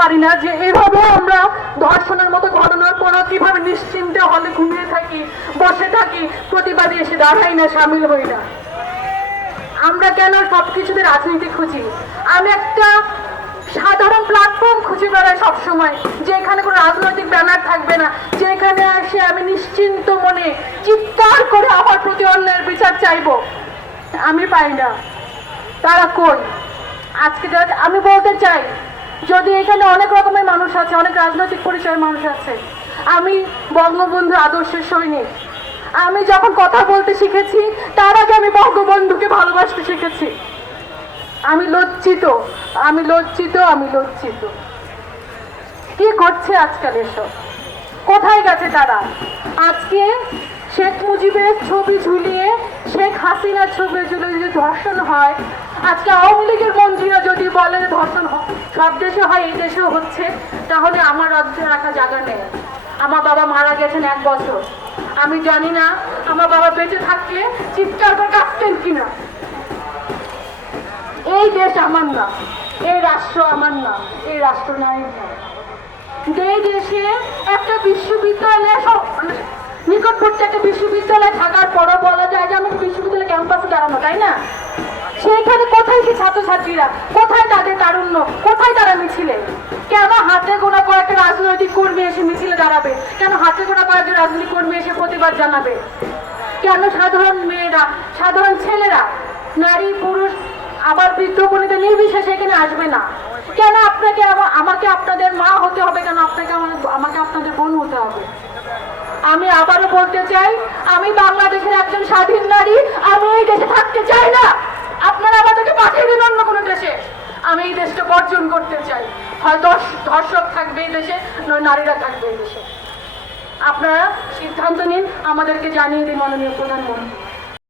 পারি না যে এভাবে আমরা ধর্ষণের মতো ঘটনার পরও কিভাবে নিশ্চিন্তে হলে ঘুমিয়ে থাকি, বসে থাকি, প্রতিবাদে এসে দাঁড়াই না, সামিল হই না। আমরা কেন সবকিছুতে রাজনীতি খুঁজি? আমি একটা সাধারণ প্ল্যাটফর্ম খুঁজে বেড়াই সবসময়, যেখানে কোনো রাজনৈতিক ব্যানার থাকবে না, যেখানে এসে আমি নিশ্চিন্ত মনে চিৎকার করে আমার প্রতি অন্যায়ের বিচার চাইবো। আমি পাই না। তারা কই? আজকে আমি বলতে চাই, যদি এখানে অনেক রকমের মানুষ আছে, অনেক রাজনৈতিক পরিচয়ের মানুষ আছে, আমি বঙ্গবন্ধু আদর্শের সৈনিক। আমি যখন কথা বলতে শিখেছি তার আগে আমি বঙ্গবন্ধুকে ভালোবাসতে শিখেছি। আমি লজ্জিত, আমি লজ্জিত, আমি লজ্জিত। কি করছে আজকাল এসব? কোথায় গেছে তারা? আজকে শেখ মুজিবের ছবি ঝুলিয়ে, শেখ হাসিনার ছবি ঝুলিয়ে যদি ধর্ষণ হয়, আজকে আওয়ামী লীগের মন্ত্রীরা যদি বলে ধর্ষণ সব দেশে হয়, এই দেশেও হচ্ছে, তাহলে আমার রাজ্যে রাখা জায়গা নেই। আমার বাবা মারা গেছেন 1 বছর। আমি জানি না আমার বাবা বেঁচে থাকলে চিৎকার করে কাঁদতেন কিনা। এই দেশ আমার না, এই রাষ্ট্র আমার না, এই রাষ্ট্র নাই। যে দেশে একটা বিশ্ববিদ্যালয়, নিকটবর্তী একটা বিশ্ববিদ্যালয় থাকার পরও বলা যায় যে আমাকে বিশ্ববিদ্যালয় ক্যাম্পাসে দাঁড়ানো, তাই না? সেইখানে কোথায় কি ছাত্রছাত্রীরা, কোথায় তাদের তারুণ্য, কোথায় তারা মিছিলে? কেন হাতে গোনা কয়েকটা রাজনৈতিক কর্মী এসে মিছিলে দাঁড়াবে? কেন হাতে গোনা কয়েকটা রাজনৈতিক কর্মী এসে প্রতিবাদ জানাবে? কেন সাধারণ মেয়েরা, সাধারণ ছেলেরা, নারী পুরুষ আবার বৃদ্ধ বনিতা নির্বিশেষে এখানে আসবে না? কেন আপনাকে আমাকে আপনাদের মা হতে হবে? কেন আপনাকে আমাকে আপনাদের বোন হতে হবে? আমি আবারও বলতে চাই, আমি বাংলাদেশের একজন স্বাধীন নারী। আমি এই দেশে থাকতে চাই না। আপনারা আমাদেরকে পাঠিয়ে দিন অন্য কোনো দেশে। আমি এই দেশটা বর্জন করতে চাই। হয় ধর্ষক থাকবে এই দেশে, নয় নারীরা থাকবে এই দেশে। আপনারা সিদ্ধান্ত নিন, আমাদেরকে জানিয়ে দিন মাননীয় প্রধানমন্ত্রী।